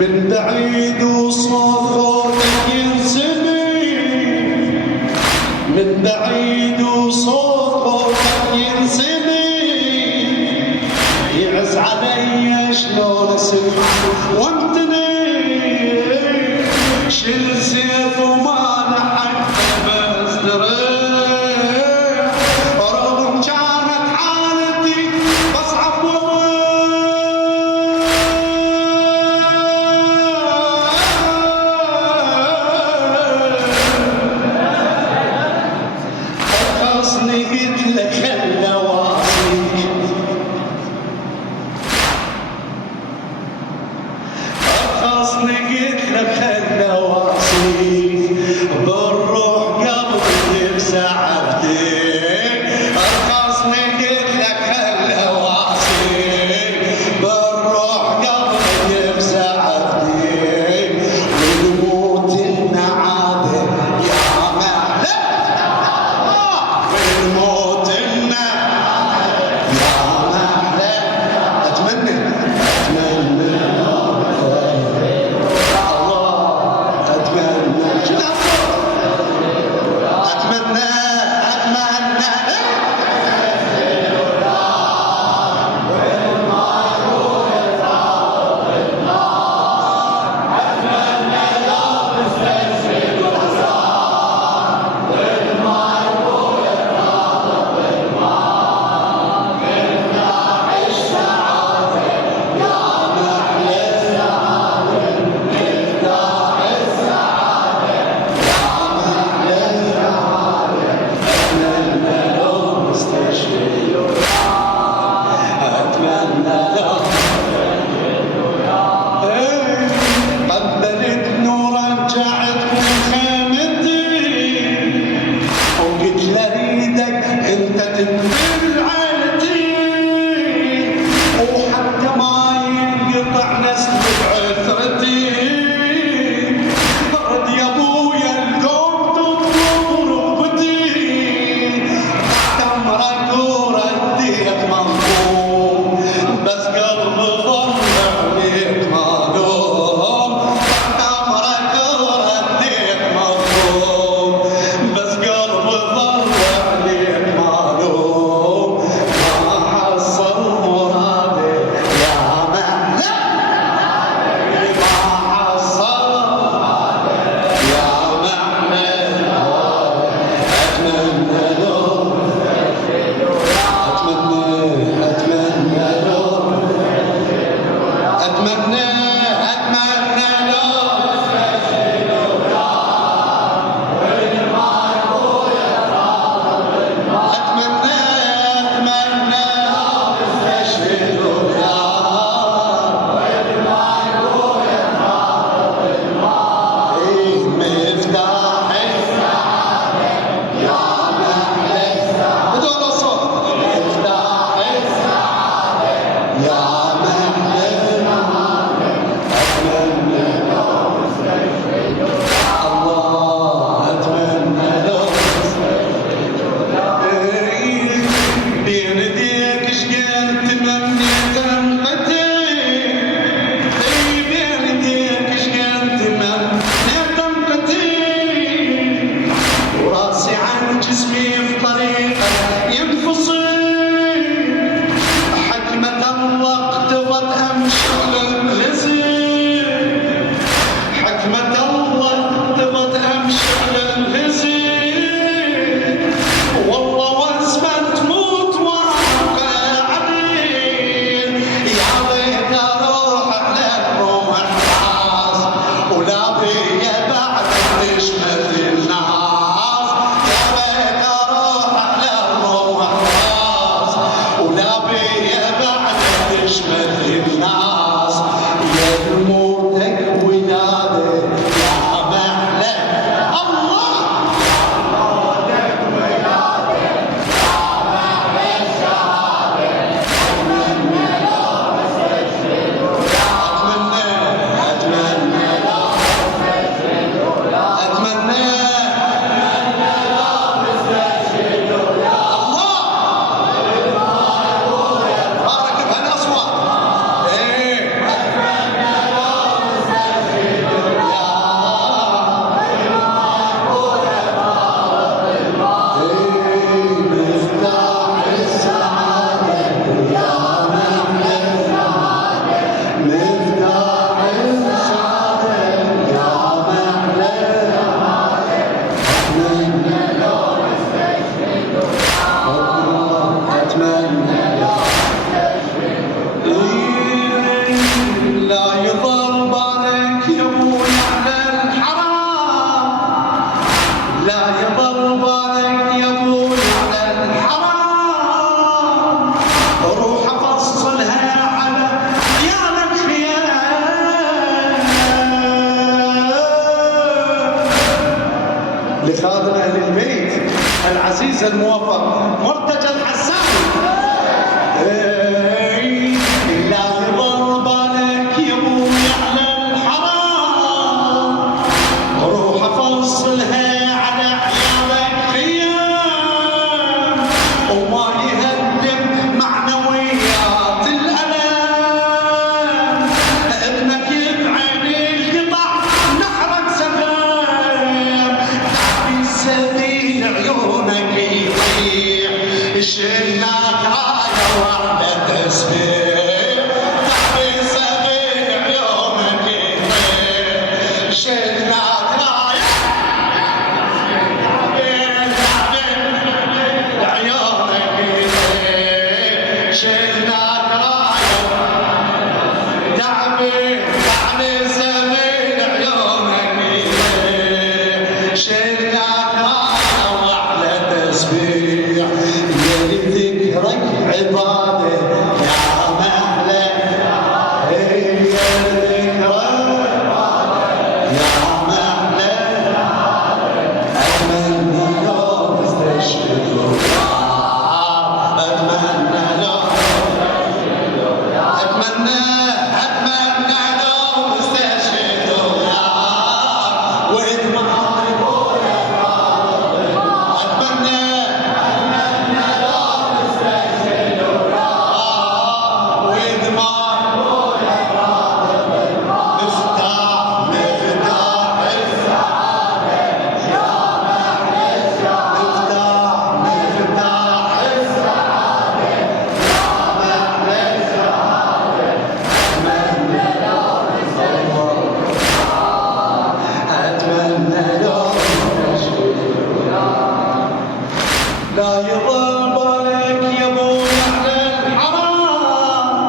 من بعيد وصوتك ينسمع، من بعيد وصوتك ينسمع، يعز علي شلون اسمع وانتني شل سيف وما لحق بس دريح، رغم كانت حالتي بصعب أرخصني قلت لك خلى واصيك، أرخصني قلت لك خلى واصيك، بالروح قلبي بساعتك، أرخصني قلت لك خلى واصيك، بالروح قلبي بساعتك، ونموت النعادة يا مهلا، ونموت النعادة يا مهلا، أتمنى الله أتمنى خادم اهل البيت العزيز الموفق مرتجى الحسان. لا يضل بالك يا ابوي على الحرام، روح افصلها على عيالك خيام، وما يهدم معنويات الالام. ابنك بعين القطع نحرك سلام، في سبيل عيونك يطيح، شلناك رايه واحده تسبيح، في سبيل عيونك يطيح، شلناك رايه عيونك يطيح، شلناك رايه دعمي دعمي سبيل عيونك يطيح، شلناك رايه واحده تسبيح. ذكرك عباده يا مهله، يا ذكرك يا مهله، اتمنى لو تستشهدوا، اتمنى لو اتمنى لو تستشهدوا وادمع اتمنى لا يضل بالك يا ابوي على الحرام،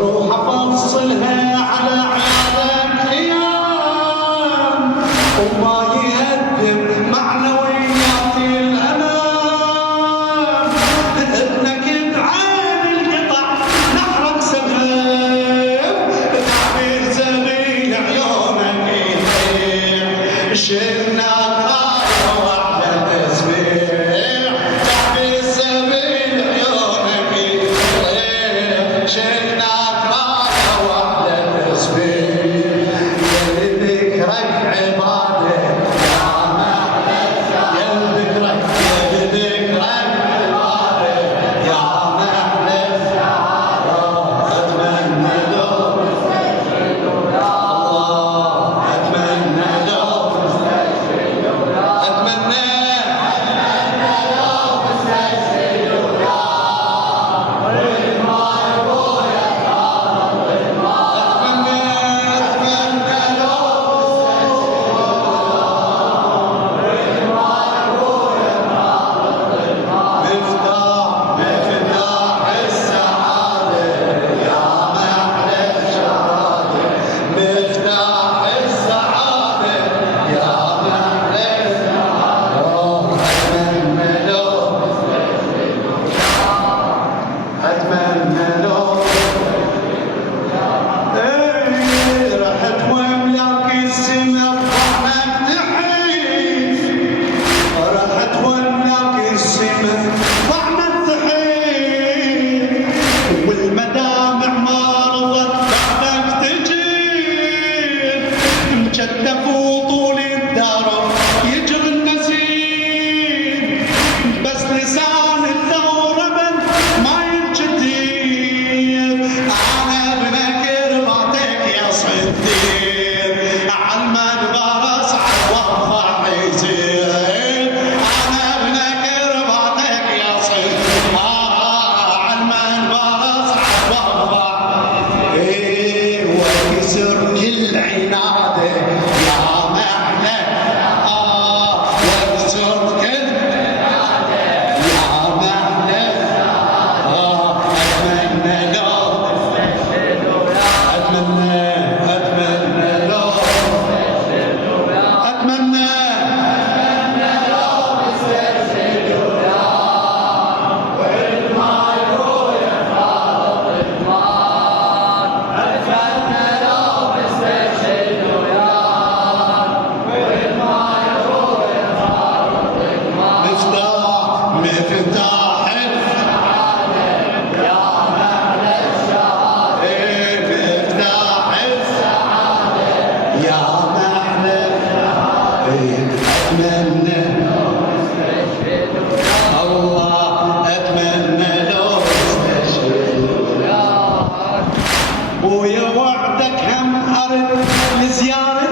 روح افصلها على عيالك ايام، وما يهدم معنويات الامام. ابنك بعين القطع نحرك سلام، تعبير سبيل عيونك يطيح، شلناك رايه واحده تسبيح، شلناك رايه واحده تسبيح. ذكرك عباده يا مهله، يا ذكرك عباده يا مهله، اتمنى لو الله اتمنى لو اتمنى العناد يا أرد لزيارة